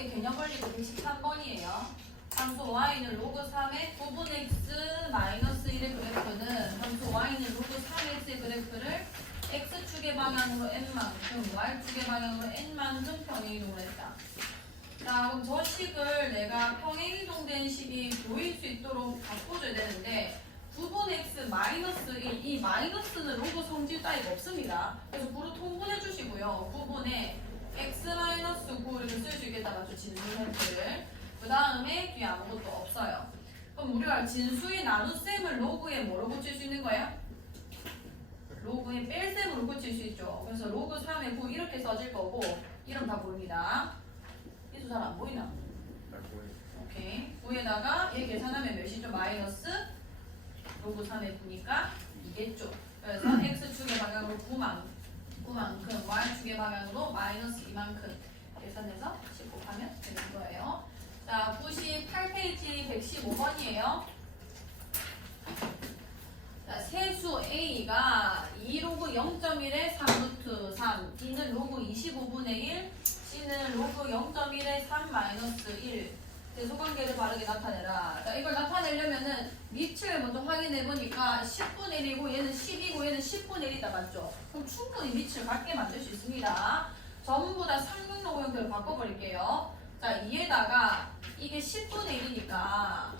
게 개념 원리가 113번이에요. 함수 y는 로그 3의 9분 x 마이너스 1의 그래프는 함수 y는 로그 3x의 그래프를 x축의 방향으로 n만큼, y축의 방향으로 n만큼 평행이동을 했다. 자, 그럼 저 식을 내가 평행이동된 식이 보일 수 있도록 바꿔줘야 되는데 9분 x 마이너스 1, 이 마이너스는 로그 성질 따위가 없습니다. 그래서 9로 통분해 주시고요. 9분의 x 마이너스 9 이렇게 쓸 수 있겠다 맞죠? 진수형태를. 그 다음에 뒤에 아무것도 없어요. 그럼 우리가 진수의 나눗셈을 로그에 뭐로 고칠 수 있는 거야? 로그에 뺄셈으로 고칠 수 있죠. 그래서 로그 3의 9 이렇게 써질 거고 이름 다 보입니다. 이수 잘 안 보이나? 오케이. 9에다가 얘 계산하면 몇이죠? 마이너스 로그 3의 9니까 이겠죠. 그래서 x축의 방향으로 9만큼 y축의 방향으로 마이너스 2만큼 계산해서 10 곱하면 되는 거예요. 자, 98페이지 115번이에요. 자, 세수 a가 2 로그 0.1에 3루트 3, b는 로그 25분의 1, c는 로그 0.1에 3 마이너스 1. 대소관계를 바르게 나타내라. 자, 이걸 나타내려면은 밑을 먼저 확인해 보니까 10분의 1이고 얘는 10이고 얘는 10분의 1이다 맞죠? 그럼 충분히 밑을 같게 만들 수 있습니다. 전부 다 상륙로그 형태로 바꿔버릴게요. 자, 2에다가 이게 10분의 1이니까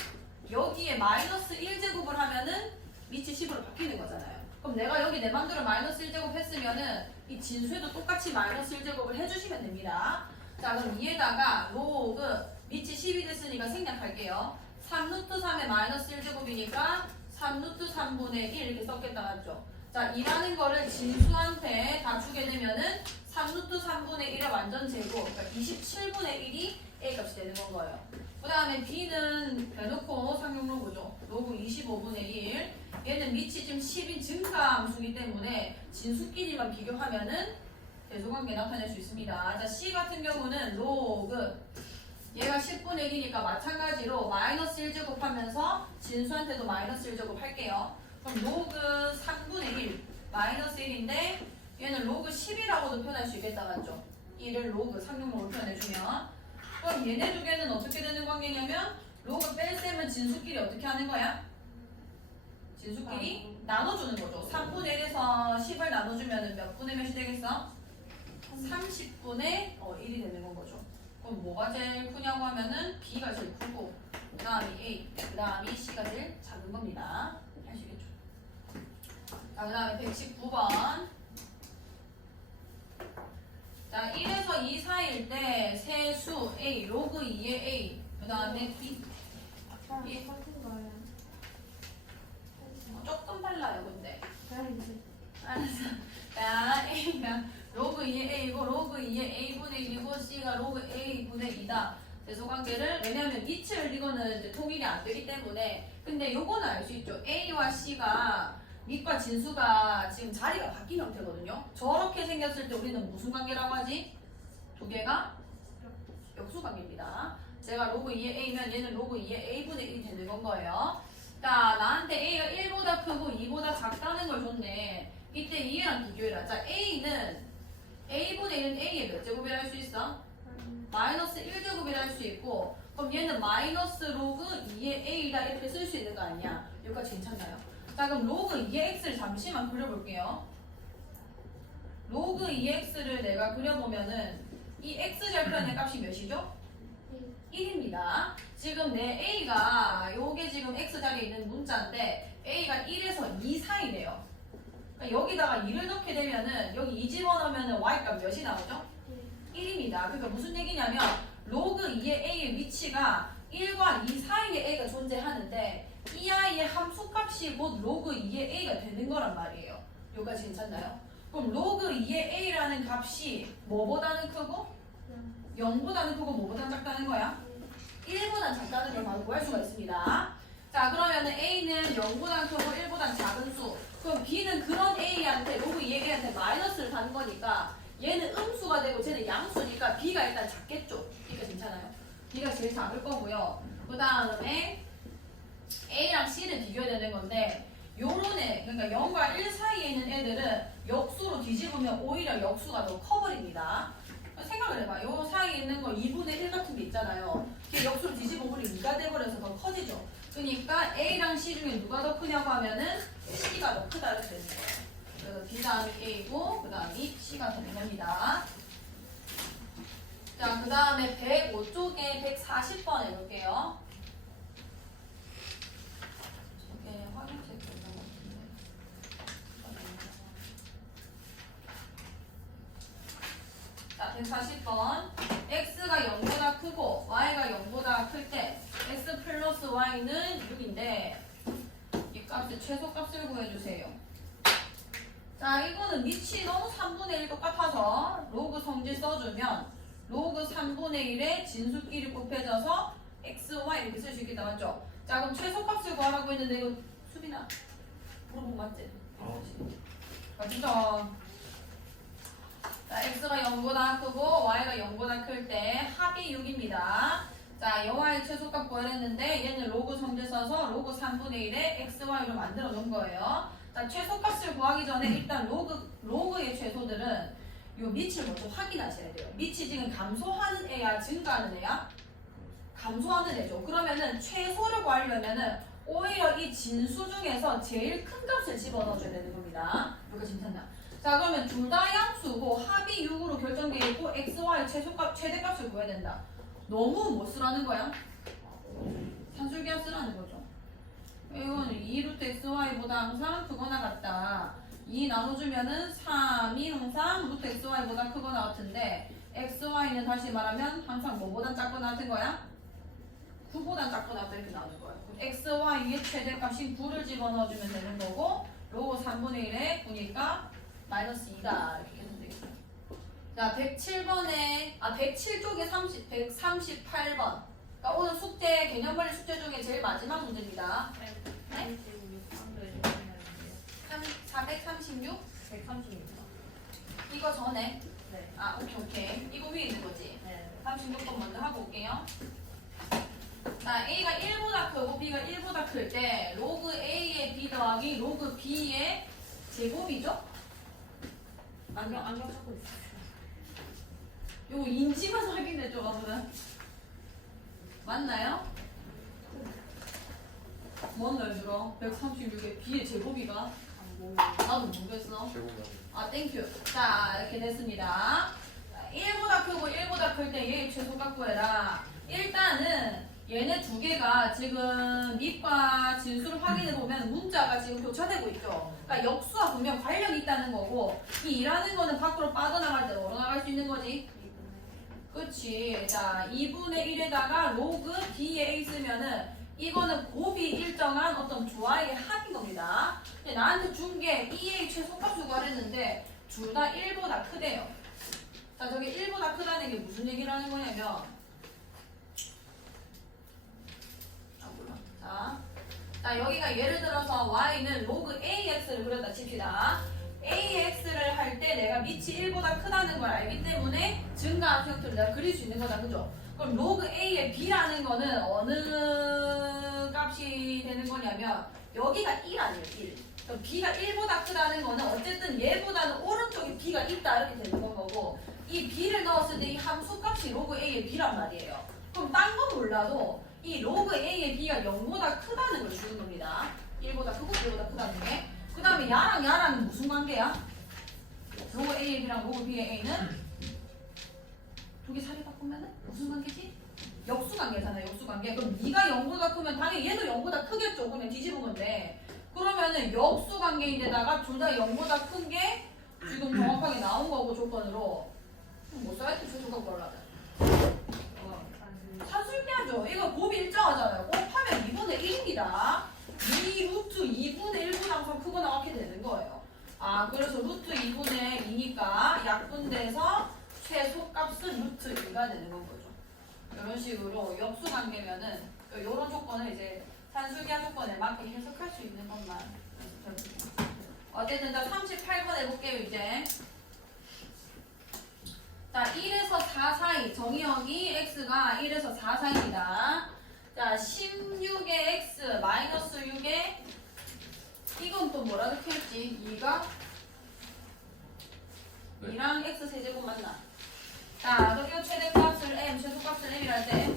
여기에 마이너스 1제곱을 하면은 밑이 10으로 바뀌는 거잖아요. 그럼 내가 여기 내 맘대로 마이너스 1제곱 했으면은 이 진수에도 똑같이 마이너스 1제곱을 해주시면 됩니다. 자, 그럼 2에다가 로그 밑이 10이 됐으니까 생략할게요. 3루트 3의 마이너스 1제곱이니까 3루트 3분의 1 이렇게 썼겠다 맞죠? 자, 2라는 거를 진수한테 다 주게 되면은 3루트 3분의 1의 완전 제곱, 그러니까 27분의 1이 A값이 되는 건 거예요. 그 다음에 B는 대놓고 상용로그죠. 로그 25분의 1. 얘는 밑이 지금 10인 증가함수이기 때문에 진수끼리만 비교하면은 대소관계 나타낼 수 있습니다. 자, C 같은 경우는 로그 얘가 10분의 1이니까 마찬가지로 마이너스 1제곱 하면서 진수한테도 마이너스 1제곱 할게요. 그럼 로그 3분의 1 마이너스 1인데 얘는 로그 10이라고도 표현할 수 있겠다 맞죠? 1을 로그 상용로로 표현해주면 그럼 얘네 두 개는 어떻게 되는 관계냐면 로그 뺄셈은 진수끼리 어떻게 하는 거야? 진수끼리 나눠주는 거죠. 3분의 1에서 10을 나눠주면 몇 분의 몇이 되겠어? 30분의 1이 되는 건 거죠. 그럼 뭐가 제일 크냐고 하면은 B가 제일 크고 그 다음이 A, 그 다음이 C가 제일 작은 겁니다. 아시겠죠? 자, 그 다음에 119번. 자, 1에서 2 사이일 때 세수 A, 로그 2의 A, 그 다음에 B. B. 조금 달라요, 근데. 알았어. 야, A가 로그 2의 A고 로그 2의 A분의 1이고 C가 로그 A분의 2다. 대소관계를 왜냐하면 밑을 이거는 이제 통일이 안 되기 때문에 근데 요거는 알 수 있죠. A와 C가 밑과 진수가 지금 자리가 바뀐 형태거든요. 저렇게 생겼을 때 우리는 무슨 관계라고 하지? 두 개가 역수관계입니다. 제가 로그 2의 A면 얘는 로그 2의 A분의 1이 되는 건 거예요. 자, 나한테 A가 1보다 크고 2보다 작다는 걸 줬네. 이때 2랑 비교해라. 자, A는 A분의 1은 A의 몇 제곱이라 할 수 있어? 마이너스 1제곱이라 할 수 있고 그럼 얘는 마이너스 로그 2의 A다 이렇게 쓸 수 있는 거 아니야? 여기까지 괜찮나요? 자, 그럼 로그 2의 X를 잠시만 그려볼게요. 로그 2의 X를 내가 그려보면은 이 X절편의 값이 몇이죠? 1입니다. 지금 내 A가 요게 지금 X자리에 있는 문자인데 A가 1에서 2 사이래요. 그러니까 여기다가 2를 넣게 되면은 여기 2 집어넣으면은 Y값 몇이 나오죠? 1입니다. 그러니까 무슨 얘기냐면 로그 2의 A의 위치가 1과 2 사이에 A가 존재하는데 이 아이의 함수값이 곧 로그 2의 A가 되는 거란 말이에요. 여기까지 괜찮나요? 그럼 로그 2의 A라는 값이 뭐보다는 크고 0보다는 크고 뭐보다는 작다는 거야? 1보다 작다는 걸 바로 구할 수가 있습니다. 자, 그러면은 A는 0보다 크고 1보다 작은 수. 그럼 B는 그런 A한테 로그 2의 A한테 마이너스를 가는 거니까 얘는 음수가 되고 쟤는 양수니까 B가 일단 작겠죠. B가 괜찮아요? B가 제일 작을 거고요. 그 다음에 A랑 C를 비교해야 되는 건데 요런 애, 그러니까 0과 1 사이에 있는 애들은 역수로 뒤집으면 오히려 역수가 더 커버립니다. 생각을 해봐. 요 사이에 있는 거 2분의 1 같은 있잖아요. 이게 역수로 뒤집어 보면 2가 돼버려서 더 커지죠. 그러니까 A랑 C 중에 누가 더 크냐고 하면은 C가 더 크다 이렇게 되는 거예요. 그래서 B 다음이 A고 그 다음이 C가 되는 겁니다. 자, 그 다음에 105쪽에 140번 해볼게요. 저게 확인책 있는 것 같은데. 자, 140번. X가 0보다 크고 Y가 0보다 클 때 X 플러스 Y는 6인데 이 값의 최소값을 구해주세요. 자, 이거는 밑이 너무 3분의 1 똑같아서 로그 성질 써주면 로그 3분의 1의 진수끼리 곱해져서 x, y 이렇게 쓸 수 있겠다 맞죠? 자 그럼 최소값을 구하라고 했는데 이거 수빈아 물어본 거 맞지? 맞죠? 자 x가 0보다 크고 y가 0보다 클 때 합이 6입니다. 자 여와의 최소값 구하랬는데 얘는 로그 성질 써서 로그 3분의 1의 x, y로 만들어 놓은 거예요. 자 최소값을 구하기 전에 일단 로그의 최소들은 요 밑을 먼저 확인하셔야 돼요. 밑이 지금 감소하는 애야, 증가하는 애야? 감소하는 애죠. 그러면은 최소를 구하려면은 오히려 이 진수 중에서 제일 큰 값을 집어넣어줘야 되는 겁니다. 여기까지 괜찮나? 자 그러면 둘 다 양수고 합이 6으로 결정되어 있고 x, y 최소값, 최대값을 구해야 된다. 너무 뭐 쓰라는 거야? 산술기하 쓰라는 거죠. 이건 2루트 xy보다 항상 크거나 같다. 2 나눠주면은 3이 항상 루트 xy보다 크거나 같은데 xy는 다시 말하면 항상 뭐보다 작거나 같은 거야? 9보다 작거나 같다 이렇게 나오는 거예요. xy의 최대값인 9를 집어넣어주면 되는 거고 로고 3분의 1에 9니까 마이너스 2다 이렇게 계속 되겠어요. 자 107번에 107쪽에 138번 그러니까 오늘 숙제 개념벌이 숙제 중에 제일 마지막 문제입니다. 네? 436? 136번. 이거 전에? 네. 아 오케이 이거 위에 있는 거지? 네. 36번 먼저 하고 올게요. 자 A가 1보다 크고 B가 1보다 클 때 로그 A의 B 더하기 로그 B의 제곱이죠? 안경 찾고 있어요. 요거 인지만 확인해줘 아무나. 맞나요? 뭔 얘들아 136에 B의 제곱이가 나도 모르겠어. 아 땡큐. 자 이렇게 됐습니다. 1보다 크고 1보다 클 때 얘의 최소값 구해라. 일단은 얘네 두 개가 지금 밑과 진수를 확인해 보면 문자가 지금 교차되고 있죠. 그러니까 역수와 분명 관련이 있다는 거고 이 2라는 거는 밖으로 빠져나갈 때 뭐로 나갈 수 있는 거지? 그치. 자 2분의 1에다가 로그 B에 A 쓰면은 이거는 곱이 일정한 어떤 조화의 합인 겁니다. 근데 나한테 준 게 2의 최소값을 구하랬는데 둘 다 1보다 크대요. 자, 저게 1보다 크다는 게 무슨 얘기를 하는 거냐면 자, 여기가 예를 들어서 y는 로그 ax를 그렸다 칩시다. ax를 할 때 내가 밑이 1보다 크다는 걸 알기 때문에 증가한 형태를 내가 그릴 수 있는 거다. 그죠? 그럼 로그 a의 b라는 거는 어느 값이 되는 거냐면 여기가 1 아니에요. 1. 그럼 b가 1보다 크다는 거는 어쨌든 얘보다는 오른쪽에 b가 있다 이렇게 되는 건 거고 이 b를 넣었을 때 이 함수 값이 로그 a의 b란 말이에요. 그럼 딴 건 몰라도 이 로그 a의 b가 0보다 크다는 걸 주는 겁니다. 1보다 크고 1보다 크다는 게. 그 다음에 야랑 야랑은 무슨 관계야? 로그 a의 b랑 로그 b의 a는 두 개 사리 바꾸면은 무슨 관계지? 역수 관계잖아요. 역수 관계. 그럼 네가 0보다 크면 당연히 얘도 0보다 크겠죠. 그냥 뒤집은 건데. 그러면은 역수 관계인데다가 둘 다 0보다 큰 게 지금 정확하게 나온 거고 조건으로 뭐 써야 돼? 최소값 걸라면. 산술기하죠. 이거 곱이 일정하잖아요. 곱하면 2분의 1입니다. 2 루트 2분의 1보다 항상 크거나 같게 되는 거예요. 아 그래서 루트 2분의 2니까 약분돼서 최소값은 루트 2가 되는 건 거죠. 이런 식으로 역수 관계면은 이런 조건을 이제 산술기하 조건에 맞게 해석할 수 있는 것만 연습해볼게요. 어쨌든 자 38번 해볼게요 이제. 자 1에서 4 사이 정의역이 x가 1에서 4 사이입니다. 자 16의 x 마이너스 6의 이건 또 뭐라 적혀있지? 2가 2랑 x 세제곱 맞나? 자 그럼 이 최대값을 m 최소값을 m이랄 때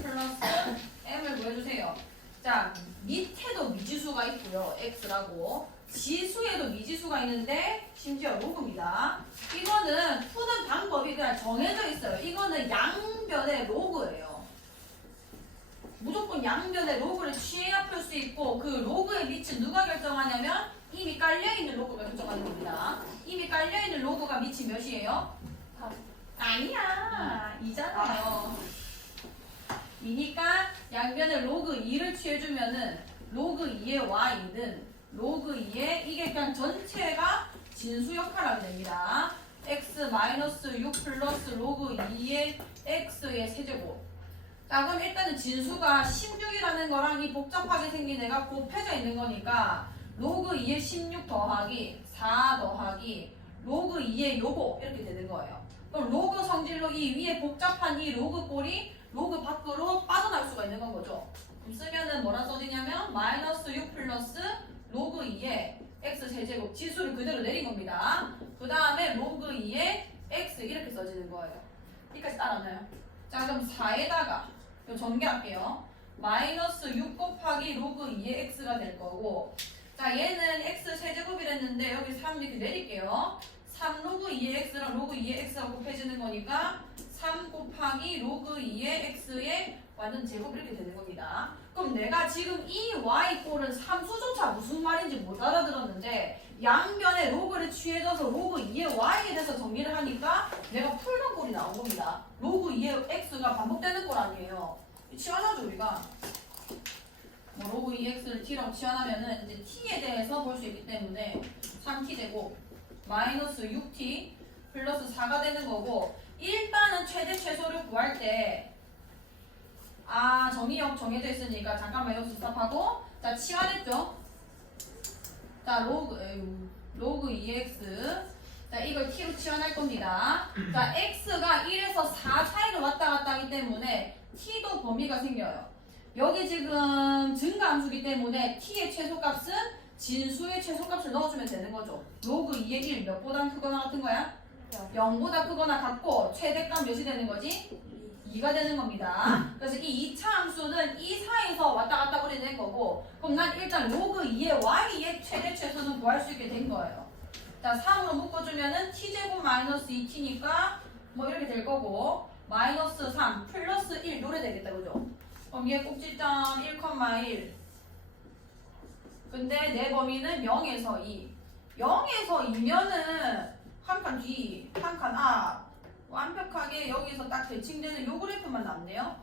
자, 밑에도 미지수가 있고요. x라고. 지수에도 미지수가 있는데 심지어 로그입니다. 이거는 푸는 방법이 그냥 정해져 있어요. 이거는 양변의 로그예요. 무조건 양변의 로그를 취해야 풀 수 있고 그 로그의 밑을 누가 결정하냐면 이미 깔려있는 로그가 결정하는 겁니다. 이미 깔려있는 로그가 밑이 몇이에요? 아니야. 2잖아요. 이니까 양변의 로그 2를 취해주면은 로그 2의 y는 로그 2의 이게 그냥 전체가 진수 역할을 하게 됩니다. x-6 플러스 로그 2의 x의 세제곱. 자, 그럼 일단은 진수가 16이라는 거랑 이 복잡하게 생긴 애가 곱해져 있는 거니까 로그 2의 16 더하기 4 더하기 로그 2의 요거 이렇게 되는 거예요. 그럼 로그 성질로 이 위에 복잡한 이 로그 꼴이 로그 밖으로 빠져나올 수가 있는 건 거죠. 그럼 쓰면은 뭐라 써지냐면 -6 플러스 로그 2의 x 세제곱 지수를 그대로 내린 겁니다. 그 다음에 로그 2의 x 이렇게 써지는 거예요. 여기까지 따라왔나요? 자, 그럼 4에다가 전개할게요. -6 곱하기 로그 2의 x가 될 거고, 자, 얘는 x 세제곱이랬는데 여기 3 이렇게 내릴게요. 3 로그 2의 x랑 로그 2의 x가 곱해지는 거니까 3 곱하기 로그 2의 x의 완전 제곱 이렇게 되는 겁니다. 그럼 내가 지금 이 y꼴은 함수조차 무슨 말인지 못 알아들었는데 양변에 로그를 취해줘서 로그 2의 y에 대해서 정리를 하니까 내가 풀던 꼴이 나온 겁니다. 로그 2의 x가 반복되는 꼴 아니에요. 치환하죠 우리가. 뭐 로그 2x를 t라고 치환하면은 이제 t에 대해서 볼 수 있기 때문에 3t 되고 마이너스 6t 플러스 4가 되는 거고, 일단은 최대 최소를 구할 때 정의역 정해져 있으니까 잠깐만 여기서 스탑하고, 자, 치환했죠? 자, 로그 2x. 자, 이걸 t로 치환할 겁니다. 자, x가 1에서 4 사이로 왔다 갔다 하기 때문에 t도 범위가 생겨요. 여기 지금 증가함수기 때문에 t의 최소값은 진수의 최소값을 넣어주면 되는 거죠. 로그 2의 1 몇보다 크거나 같은 거야? 0보다 크거나 같고 최대값 몇이 되는 거지? 2가 되는 겁니다. 그래서 이 2차 함수는 이 사이에서 왔다 갔다 우리 된 거고, 그럼 난 일단 로그 2의 y의 최대 최소는 구할 수 있게 된 거예요. 자, 3으로 묶어주면은 t제곱 마이너스 2t니까 뭐 이렇게 될 거고, 마이너스 3 플러스 1 노래 되겠다, 그죠? 그럼 얘 꼭지점 1,1. 근데 내 범위는 0에서 2. 0에서 2면은 한 칸 뒤, 한 칸 앞. 완벽하게 여기서 딱 대칭되는 요 그래프만 남네요.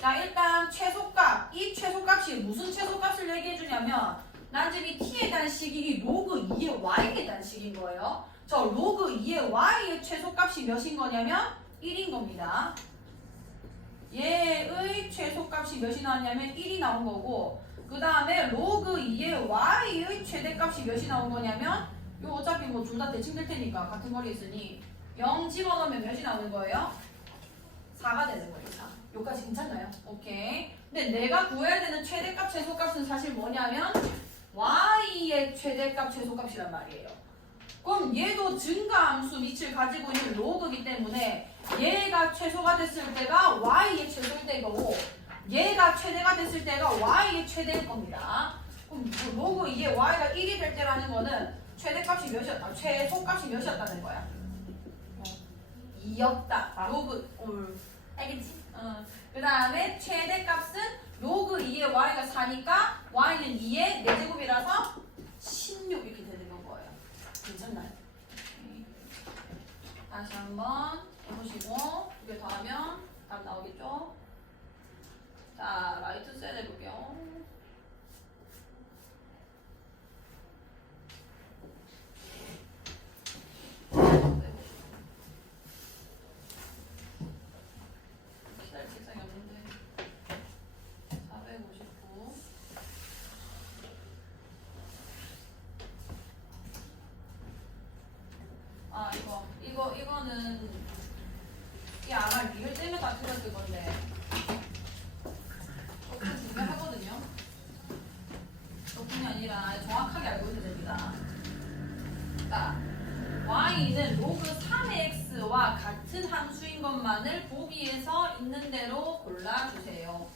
자, 일단 최소값. 이 최소값이 무슨 최소값을 얘기해 주냐면 난 지금 이 t에 대한 식이 로그 2의 y에 대한 식인 거예요. 저 로그 2의 y의 최소값이 몇인 거냐면 1인 겁니다. 얘의 최소값이 몇이 나왔냐면 1이 나온 거고, 그 다음에 로그 2의 y의 최대값이 몇이 나온 거냐면 요 어차피 뭐 둘 다 대칭될 테니까 같은 거리 있으니 0 집어넣으면 몇이 나오는 거예요? 4가 되는 거예요. 4. 요까지 괜찮나요? 오케이. 근데 내가 구해야 되는 최대값 최소값은 사실 뭐냐면 y의 최대값 최소값이란 말이에요. 그럼 얘도 증가함수 밑을 가지고 있는 로그이기 때문에 얘가 최소가 됐을 때가 y의 최소일 때고 얘가 최대가 됐을 때가 y의 최대일 겁니다. 그럼 로그 2의 y가 1이 될 때라는 거는 최대값이 몇이었다? 최소값이 몇이었다는 거야? 2였다. 로그 알겠지? 그 다음에 최대값은 로그 2의 y가 4니까 y는 2의 4제곱이라서 16 이렇게 되는 거예요. 괜찮나요? 다시 한번 해보시고 2개 더하면 답 나오겠죠? 자, 라이트 셀 해볼게요. 기다릴 세상이 없는데 459. 이거는 이게 아마 리을 때문에 다 틀렸을 건데 조금 중요하거든요. 조금이 아니라 정확하게 알고 있어야 됩니다. 자, y는 로그 3의 x와 같은 함수인 것만을 보기에서 있는 대로 골라주세요.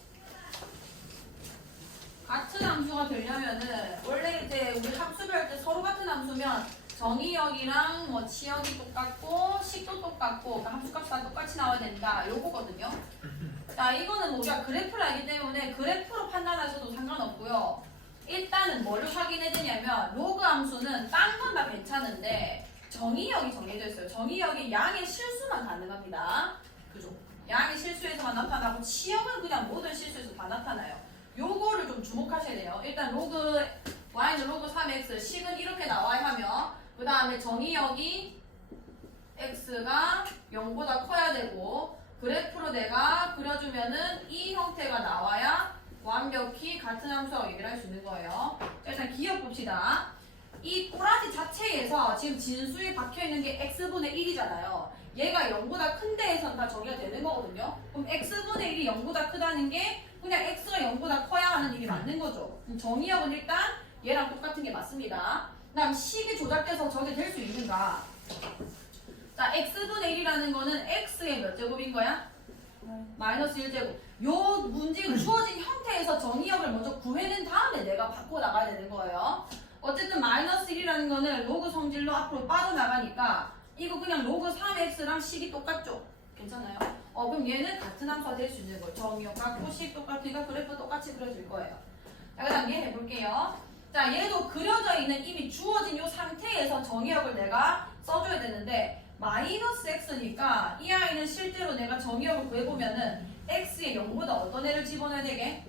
같은 함수가 되려면은 원래 이제 우리 함수 배울 때 서로 같은 함수면 정의역이랑 뭐 치역이 똑같고 식도 똑같고 그러니까 함수값이 다 똑같이 나와야 된다 요거거든요. 자 이거는 뭐 우리가 그래프를 알기 때문에 그래프로 판단하셔도 상관없고요. 일단은 뭐를 확인해야 되냐면 로그 함수는 딴 건 다 괜찮은데 정의역이 정해져 있어요. 정의역이 양의 실수만 가능합니다. 그죠? 양의 실수에서만 나타나고 치역은 그냥 모든 실수에서 다 나타나요. 요거를 좀 주목하셔야 돼요. 일단 로그 y는 로그 3x 식은 이렇게 나와야 하며 그 다음에 정의역이 x가 0보다 커야 되고 그래프로 내가 그려주면은 이 형태가 나와야 완벽히 같은 함수라고 얘기를 할 수 있는 거예요. 자, 일단 기억 봅시다. 이 꼬라지 자체에서 지금 진수에 박혀있는 게 x분의 1이잖아요. 얘가 0보다 큰 데에선 다 정의가 되는 거거든요. 그럼 x분의 1이 0보다 크다는 게 그냥 x가 0보다 커야 하는 일이 맞는 거죠. 정의역은 일단 얘랑 똑같은 게 맞습니다. 그 다음 식이 조작돼서 저게 될 수 있는가? 자, x분의 1이라는 거는 x의 몇 제곱인 거야? 마이너스 1제곱. 요 문제가 주어진 형태에서 정의역을 먼저 구해낸 다음에 내가 바꿔 나가야 되는 거예요. 어쨌든 마이너스 1이라는 거는 로그 성질로 앞으로 빠져나가니까 이거 그냥 로그 3x랑 식이 똑같죠? 괜찮아요? 그럼 얘는 같은 함수가 될 수 있는 거예요. 정의역 같고 식 똑같으니까 그래프 똑같이 그려질 거예요. 자, 그 다음 얘 해볼게요. 자, 얘도 그려져 있는 이미 주어진 이 상태에서 정의역을 내가 써줘야 되는데 마이너스 x니까 이 아이는 실제로 내가 정의역을 구해보면은 x의 0보다 어떤 애를 집어넣어야 되게?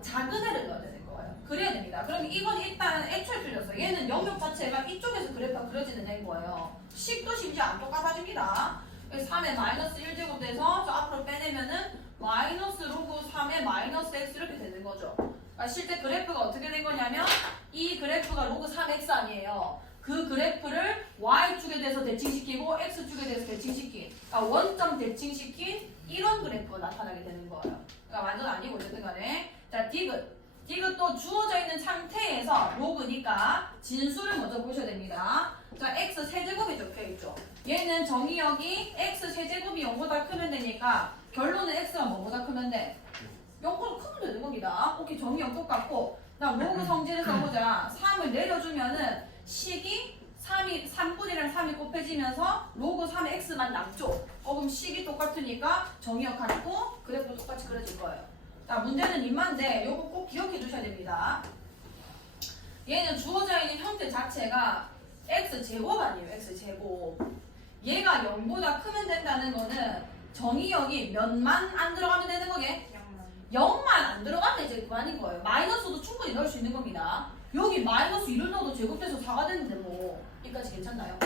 작은 애를 넣어야 되는 거예요. 그래야 됩니다. 그럼 이건 일단 애초에 틀렸어. 얘는 영역 자체가 이쪽에서 그래프가 그려지는 애인 거예요. 식도 심지어 안 똑같아집니다. 그래서 3의 마이너스 1제곱 돼서 저 앞으로 빼내면은 마이너스 로그 3의 마이너스 x 이렇게 되는 거죠. 그러니까 실제 그래프가 어떻게 된 거냐면 이 그래프가 로그 3x 아니에요. 그 그래프를 y축에 대해서 대칭시키고 x축에 대해서 대칭시킨 그러니까 원점 대칭시킨 이런 그래프가 나타나게 되는 거예요. 그러니까 완전 아니고 어쨌든 간에 자 디귿도 주어져 있는 상태에서 로그니까 진수를 먼저 보셔야 됩니다. 자 x 세제곱이 적혀있죠. 얘는 정의역이 x 세제곱이 0보다 크면 되니까 결론은 x가 뭐보다 크면 돼? 0보다 크면 되는 겁니다. 오케이 정의역 똑같고 그다음 로그 성질을 써보자. 3을 내려주면은 식이 3분이랑 3이 곱해지면서 로그 3의 x만 남죠. 그럼 식이 똑같으니까 정의역 같고 그래프도 똑같이 그려질 거예요. 자 문제는 이만데 요거 꼭 기억해 두셔야 됩니다. 얘는 주어져 있는 형태 자체가 x제곱 아니에요. x제곱. 얘가 0보다 크면 된다는 거는 정의역이 몇만 안 들어가면 되는 거게? 0만 안 들어가면 이제 그만인 거예요. 마이너스도 충분히 넣을 수 있는 겁니다. 여기 마이너스 1을 넣어도 제곱돼서 4가 되는데 뭐 여기까지 괜찮나요?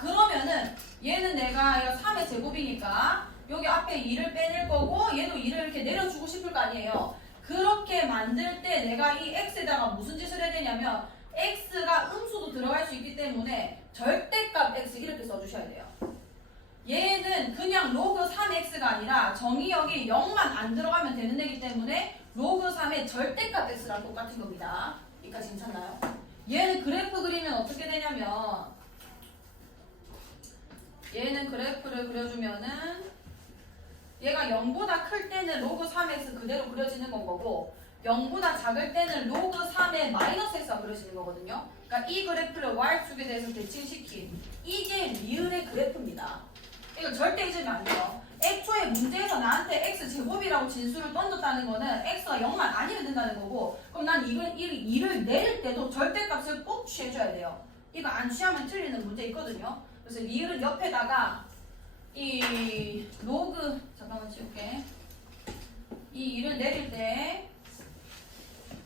그러면은 얘는 내가 3의 제곱이니까 여기 앞에 2를 빼낼 거고 얘도 2를 이렇게 내려주고 싶을 거 아니에요. 그렇게 만들 때 내가 이 x에다가 무슨 짓을 해야 되냐면 x가 음수도 들어갈 수 있기 때문에 절대값 x 이렇게 써주셔야 돼요. 얘는 그냥 로그 3x가 아니라 정의역이 0만 안 들어가면 되는 애기 때문에 로그 3의 절대값 x랑 똑같은 겁니다. 여기까지 괜찮나요? 얘는 그래프 그리면 어떻게 되냐면 얘는 그래프를 그려주면은 얘가 0보다 클 때는 로그 3x 그대로 그려지는 건 거고 0보다 작을 때는 로그 3의 마이너스 x가 그려지는 거거든요. 그러니까 이 그래프를 y축에 대해서 대칭시킨 이게 리을의 그래프입니다. 이거 절대 잊으면 안 돼요. 애초에 문제에서 나한테 x제곱이라고 진수를 던졌다는 거는 x가 0만 아니면 된다는 거고 그럼 난 이걸 2를 내릴 때도 절대값을 꼭 취해줘야 돼요. 이거 안 취하면 틀리는 문제 있거든요. 그래서 리을은 옆에다가 이 로그 잠깐만 치울게. 이 2를 내릴 때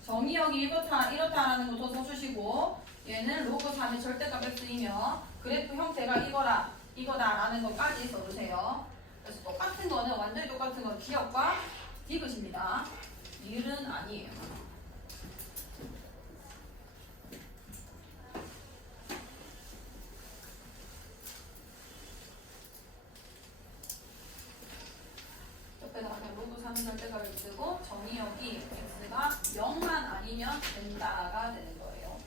정의역이 이렇다라는 것도 써주시고 얘는 로그 3의 절대값 x이며 그래프 형태가 이거다라는 것까지 써주세요. 그래서 똑같은 거는 완전히 똑같은 건 기억과 디귿입니다. 리을은 아니에요. 옆에다가 그냥 로그 3의 절대값을 쓰고 정의역이 x가 0만 아니면 된다가 되는 거예요.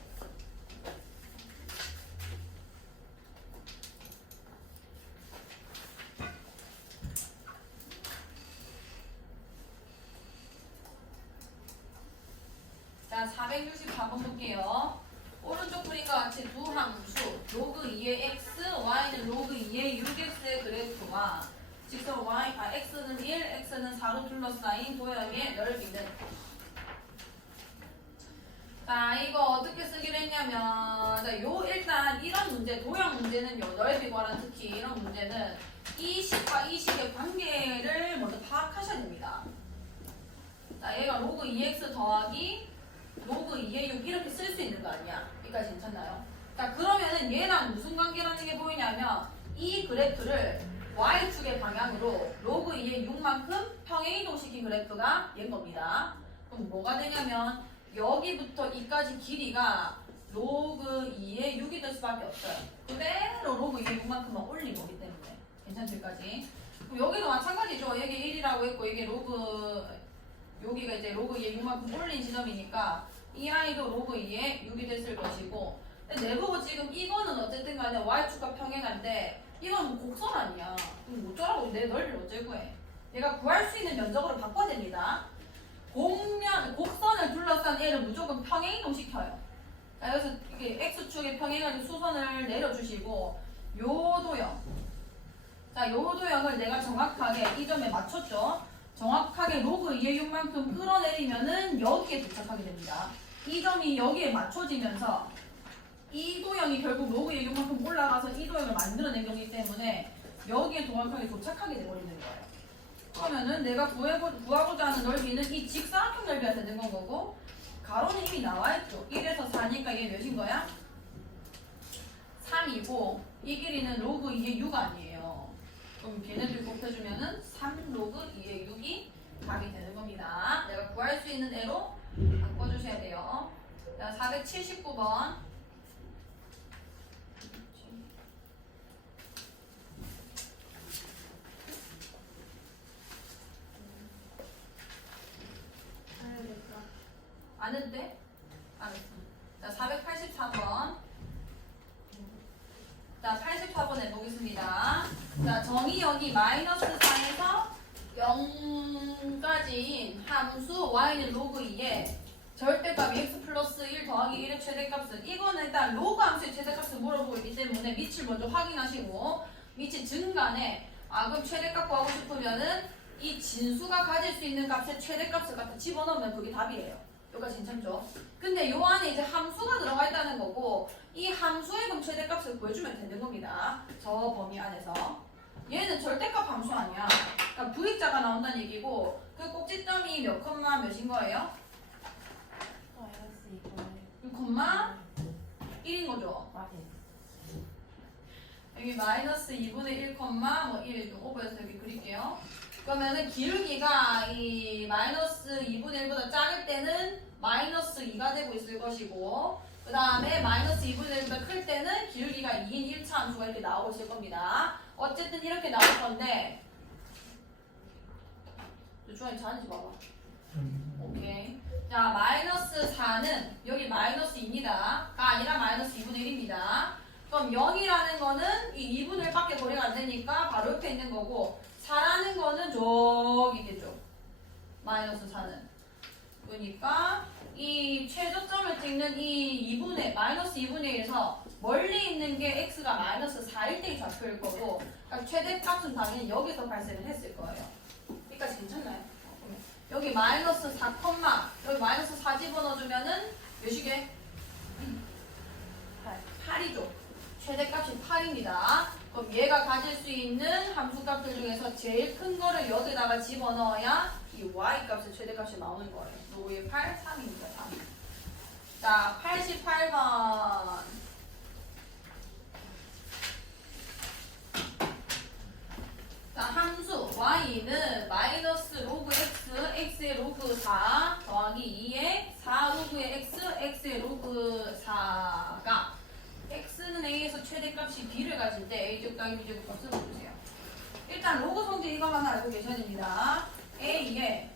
자, 464번 볼게요. 오른쪽 그림과 같이 두 함수 로그 2의 x, y는 로그 2의 6x의 그래프와 직선 x는 1, x는 4로 둘러싸인 도형의 넓이는. 자, 이거 어떻게 쓰기로 했냐면, 자, 일단 이런 문제, 도형 문제는요, 넓이 구하는 특히 이런 문제는 이 식과 이 식의 관계를 먼저 파악하셔야 됩니다. 자, 얘가 로그 2x 더하기 로그 2의 6 이렇게 쓸 수 있는 거 아니야? 여기까지 괜찮나요? 자, 그러면은 얘랑 무슨 관계라는 게 보이냐면 이 그래프를 y축의 방향으로 로그 2의 6만큼 평행이동시킨 그래프가 얘인 겁니다. 그럼 뭐가 되냐면 여기부터 이까지 길이가 로그 2의 6이 될 수밖에 없어요. 그대로 로그 2의 6만큼만 올린 거기 때문에. 괜찮죠? 여기까지. 그럼 여기도 마찬가지죠. 여기 1이라고 했고 이게 여기가 이제 로그 2의 6만큼 올린 지점이니까 이 아이도 로그 2의 6이 됐을 것이고, 근데 내보고 지금 이거는 어쨌든 간에 y축과 평행한데 이건 곡선 아니야. 그럼 어쩌라고 내 넓이를 어쩔 거해. 얘가 구할 수 있는 면적으로 바꿔야 됩니다. 곡선을 둘러싼 얘를 무조건 평행이동시켜요. 자, 여기서 이게 x축의 평행을 수선을 내려주시고 요 도형, 자, 요 도형을 내가 정확하게 이 점에 맞췄죠. 정확하게 로그 2의 6만큼 끌어내리면은 여기에 도착하게 됩니다. 이 점이 여기에 맞춰지면서 이 도형이 결국 로그 2의 6만큼 올라가서 이 도형을 만들어낸 거기 때문에 여기에 정확하게 도착하게 돼버리는 거예요. 그러면은 내가 구하고자 하는 넓이는 이 직사각형 넓이가 되는 건 거고, 가로는 이미 나와있죠. 1에서 4니까 이게 몇인 거야? 3이고 이 길이는 로그 2의 6 아니에요. 그럼 걔네들 곱해주면은 3 로그 2의 6이 답이 되는 겁니다. 내가 구할 수 있는 애로 바꿔주셔야 돼요. 자, 479번. 아는데? 알았어. 자, 484번. 자, 84번 해보겠습니다. 자, 정의 여기 마이너스 4에서 0까지인 함수 y는 로그 2에 절대값 x 플러스 1 더하기 1의 최대값은, 이거는 일단 로그 함수의 최대값을 물어보고 있기 때문에 밑을 먼저 확인하시고, 밑이 증간에 그럼 최대값 구하고 싶으면은 이 진수가 가질 수 있는 값의 최대값을 갖다 집어넣으면 그게 답이에요. 여기까지 괜찮죠? 근데 요 안에 이제 함수가 들어가 있다는 거고, 이 함수의 그럼 최대값을 구해주면 되는 겁니다. 저 범위 안에서. 얘는 절대값 함수 아니야. 그러니까 V자가 나온다는 얘기고, 그 꼭지점이 몇 컴마 몇인 거예요? 6 컴마 1인 거죠? 여기 마이너스 2분의 1 컴마 뭐 1, 좀 오버해서 여기 그릴게요. 그러면은 기울기가 이 마이너스 2분의 1보다 작을 때는 마이너스 2가 되고 있을 것이고, 그 다음에 마이너스 2분의 1보다 클 때는 기울기가 2인 1차 함수가 이렇게 나오고 있을 겁니다. 어쨌든 이렇게 나올 건데, 주환이 자는지 봐봐. 오케이. 자, 마이너스 4는 여기 마이너스 2입니다. 가 아니라 마이너스 2분의 1입니다. 그럼 0이라는 거는 이 2분의 1밖에 거리가 안 되니까 바로 옆에 있는 거고, 4라는 거는 저기 있겠죠. 마이너스 4는. 그러니까 이 최저점을 찍는 이 마이너스 2분의 1에서 멀리 있는 게 x가 마이너스 4일 때의 좌표일 거고, 그러니까 최대값은 당연히 여기서 발생을 했을 거예요. 여기까지 괜찮나요? 여기 마이너스 4, 여기 마이너스 4 집어넣어주면은 몇이게? 8이죠. 최대값이 8입니다. 그럼 얘가 가질 수 있는 함수값들 중에서 제일 큰 거를 여기다가 집어넣어야 이 y값의 최대값이 나오는 거예요. 로그의 8, 3입니다. 3. 자, 88번. 자, 함수 y는 마이너스 로그 x, x의 로그 4 더하기 2의 4 로그의 x, x의 로그 4가 x는 a에서 최대값이 b를 가질 때 a제곱 더하기 b제곱 값을 보세요. 일단 로그 성질 이거만 알고 계셔야 됩니다. a의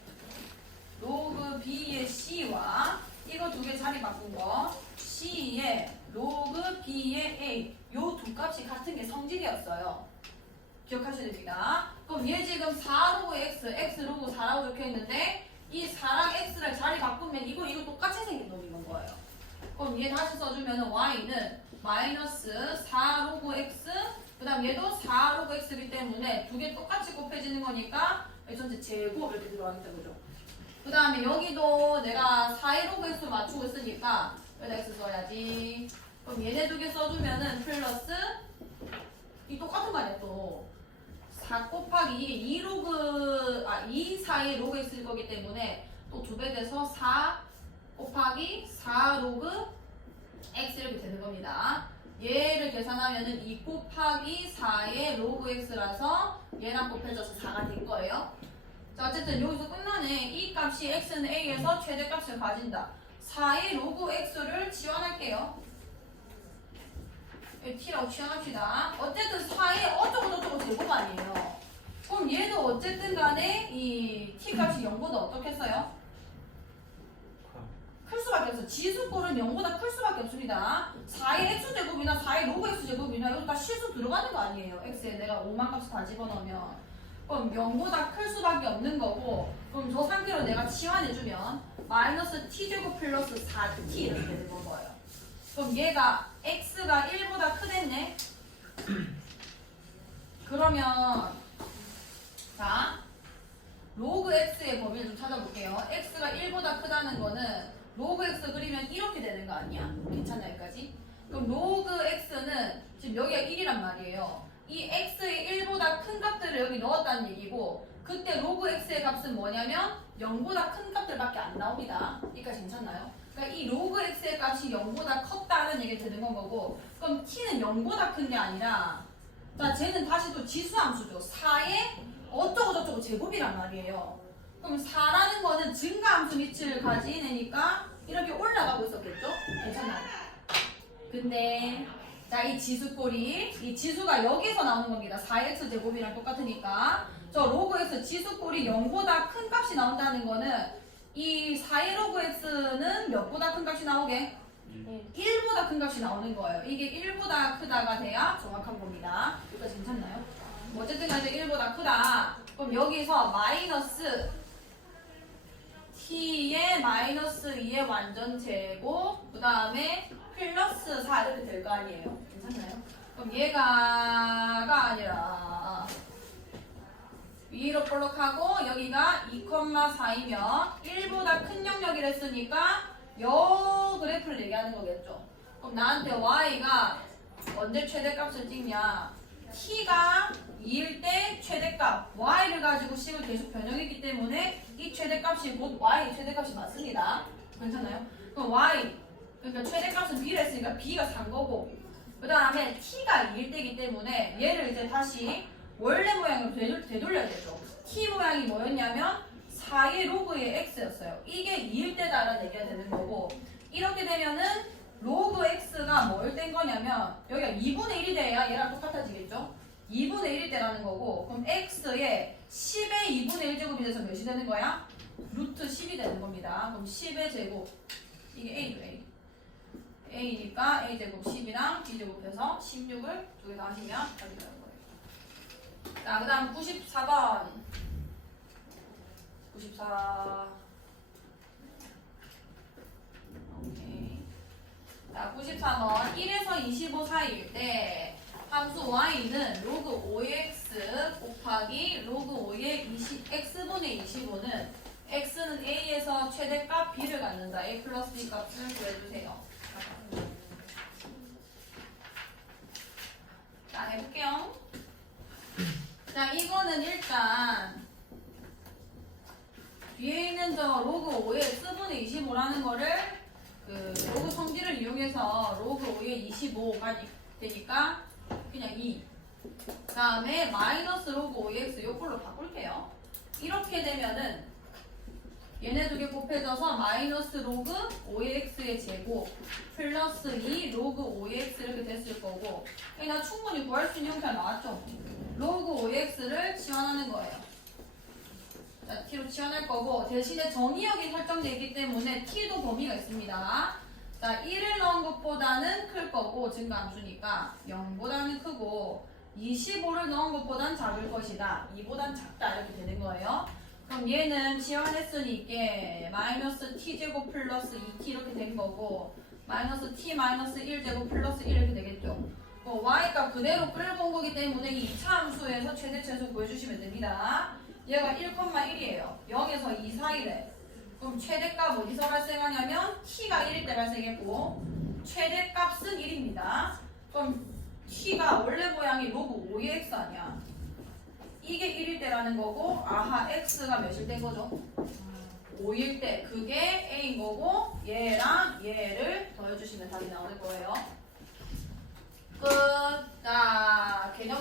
로그 b의 c와 이거 두 개 자리 바꾼 거, c의 로그 b의 a, 요 두 값이 같은 게 성질이었어요. 기억하셔야 됩니다. 그럼 얘 지금 4 로그 x, x 로그 4라고 적혀 있는데 이 4랑 x를 자리 바꾸면 이거 똑같이 생긴 놈인 거예요. 그럼 얘 다시 써주면 y는 마이너스 4 로그 x 그 다음 얘도 4 로그 x이기 때문에 두 개 똑같이 곱해지는 거니까 전체 제곱 이렇게 들어가겠다 그죠? 그 다음에 여기도 내가 4의 로그 x 맞추고 있으니까 여기다 x 써야지. 그럼 얘네 두 개 써주면은 플러스 이 똑같은 거 아니야 또 4 곱하기 2 로그 2 4의 로그 x일 거기 때문에 또 두 배 돼서 4 곱하기 4 로그 x 이렇게 되는 겁니다. 얘를 계산하면은 2 곱하기 4의 로그 x라서 얘랑 곱해져서 4가 된 거예요. 자 어쨌든 여기서 끝나네. 이 값이 x는 a에서 최대값을 가진다. 4의 로그 x를 치환할게요. t라고 치환합시다. 어쨌든 4의 어쩌고저쩌고 제곱 아니에요. 그럼 얘도 어쨌든 간에 이 t 값이 0보다 어떻겠어요? 클 수밖에 없어. 지수꼴은 0보다 클 수밖에 없습니다. 4의 x제곱이나 4의 로그 x제곱이나 이거 다 실수 들어가는 거 아니에요. x에 내가 5만 값을 다 집어넣으면 그럼 0보다 클 수밖에 없는 거고 그럼 저 상태로 내가 치환해주면 마이너스 t제곱 플러스 4t 이렇게 되는 거예요. 그럼 얘가 x가 1보다 크댔네. 그러면 자 로그 x의 범위를 좀 찾아볼게요. x가 1보다 크다는 거는 로그 x 그리면 이렇게 되는 거 아니야? 괜찮아 여기까지? 그럼 로그 x는 지금 여기가 1이란 말이에요. 이 x의 1보다 큰 값들을 여기 넣었다는 얘기고 그때 로그 x의 값은 뭐냐면 0보다 큰 값들밖에 안 나옵니다. 여기까지 괜찮나요? 그러니까 이 로그 x의 값이 0보다 컸다는 얘기 되는 건 거고 그럼 t는 0보다 큰 게 아니라 자 쟤는 다시 또 지수함수죠. 4의 어쩌고저쩌고 제곱이란 말이에요. 그럼 4라는 거는 증가함수 밑을 가진 애니까 이렇게 올라가고 있었겠죠? 괜찮아요. 근데 자 이 지수꼴이 이 지수가 여기서 나오는 겁니다. 4x 제곱이랑 똑같으니까 저 로그 x 지수꼴이 0보다 큰 값이 나온다는 거는 이 4의 로그 x는 몇보다 큰 값이 나오게? 1보다 큰 값이 나오는 거예요. 이게 1보다 크다가 돼야 정확한 겁니다. 여기까지 괜찮나요? 어쨌든 간에 1보다 크다. 그럼 여기서 마이너스 t의 마이너스 2의 완전 제곱 그 다음에 플러스 4 이렇게 될 거 아니에요. 괜찮나요? 그럼 얘가가 아니라 위로 볼록하고 여기가 2,4이면 1보다 큰 영역이라 했으니까 요 그래프를 얘기하는 거겠죠. 그럼 나한테 y가 언제 최대값을 찍냐? t가 2일 때 최대값 y를 가지고 식을 계속 변형했기 때문에 이 최대값이 곧 y 최대값이 맞습니다. 괜찮아요? 그럼 y 그러니까 최대값은 b를 했으니까 b가 산 거고 그 다음에 t가 2일 때이기 때문에 얘를 이제 다시 원래 모양으로 되돌려야겠죠. t 모양이 뭐였냐면 4의 로그의 x였어요. 이게 2일 때다라는 얘기가 되는 거고 이렇게 되면은 로그 x가 뭘 뗀 거냐면 여기가 2분의 1이 돼야 얘랑 똑같아지겠죠? 2분의 1일 때라는 거고 그럼 x에 10의 2분의 1제곱이 돼서 몇이 되는 거야? 루트 10이 되는 겁니다. 그럼 10의 제곱 이게 a죠 a a니까 a제곱 10이랑 b제곱해서 16을 두 개 다 하시면 답이 되는 거예요. 자 그 다음 94번 94 오케이. 자 93번 1에서 25 사이일 때 함수 y는 로그 5x 곱하기 로그 5의 x분의 25는 x는 a에서 최대값 b를 갖는다. a 플러스 b 값을 구해주세요. 자 해볼게요. 자 이거는 일단 뒤에 있는 저 로그 5의 x분의 25라는 거를 그 로그 성질을 이용해서 로그 5의 25가 되니까 그냥 2. 그 다음에 마이너스 로그 5x 요걸로 바꿀게요. 이렇게 되면은 얘네 두 개 곱해져서 마이너스 로그 5x의 제곱 플러스 2 로그 5x 이렇게 됐을 거고 그냥 충분히 구할 수 있는 형태가 나왔죠. 로그 5x를 치환하는 거예요. 자, t로 치환할 거고 대신에 정의역이 설정되어 있기 때문에 t도 범위가 있습니다. 자, 1을 넣은 것보다는 클 거고 증가함수니까 0보다는 크고 25를 넣은 것보다는 작을 것이다. 2보다는 작다 이렇게 되는 거예요. 그럼 얘는 치환했으니 이게 마이너스 t제곱 플러스 2t 이렇게 된 거고 마이너스 t 마이너스 1제곱 플러스 1 이렇게 되겠죠. y값 그대로 끌고 온 거기 때문에 이 2차 함수에서 최대 최소 구해주시면 됩니다. 얘가 1,1이에요. 0에서 2 사이래. 그럼 최대값 어디서 발생하냐면 t가 1일 때 발생했고 최대값은 1입니다. 그럼 t가 원래 모양이 로그 5의 x 아니야. 이게 1일 때라는 거고 아하 x가 몇일 때 거죠? 5일 때 그게 a인 거고 얘랑 얘를 더해주시면 답이 나올 거예요. 끝. 자 개념